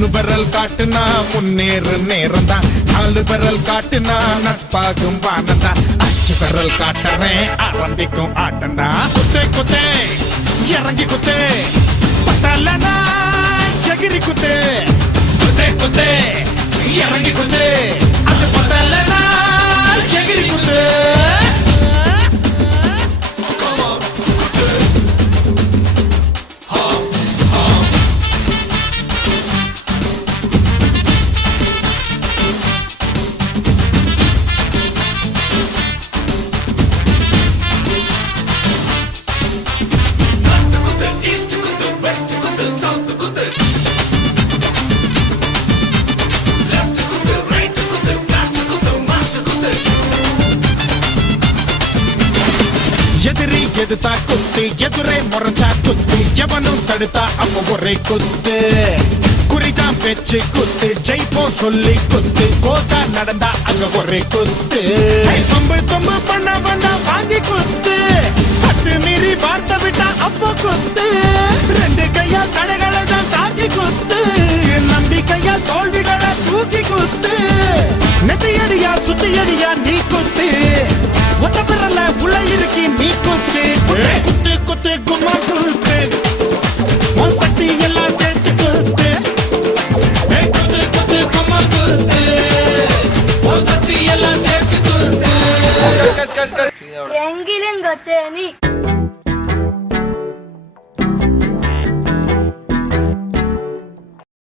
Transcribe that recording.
3 விரல் காட்டுனா முன்னேறு நேரம்தான், 4 விரல் காட்டுனா நட்பாகும் வானந்தா, 5 விரல் காட்டுறேன் ஆரம்பிக்கும் ஆட்டண்டா. குத்தே குத்தே இறங்கி குத்தே, பட்டலனா எகிரி குத்தே, குத்தே குத்தே இறங்கி குத்தே, அது பட்டலனா எகிரி குத்தே. எதிரி எதுத்தா குத்து, எதிரே முறைச்சா குத்து, எவனும் தடுத்தா அப்ப ஒரே குத்து. குறிதான் பேச்சு குத்து, ஜெயிப்போம் சொல்லி குத்து, கோத்தா நடந்தா அங்க ஒரே குத்து. தொம்பு தொம்பு பண்ண பண்ணா வாங்கி குத்து, பத்து மீறி வார்த்தை விட்டா அப்போ குத்து. 2 கையா தடைகளை தான் தாக்கி குத்து, நம்பிக்கையா தோல்விகளை தூக்கி குத்து. நெத்தியடியா சுத்தியடியா நீ குத்து, ஒத்த பிறல உள்ள இருக்கி நீ குத்து. குத்து குத்து கும்மா குத்து, உன் சக்தி எல்லாம் சேர்த்து குத்து. குத்து குத்து கும்மா குத்து, உன் சக்தி எல்லாம் சேர்த்து குத்து. எங்கிலும் கொச்சே நீ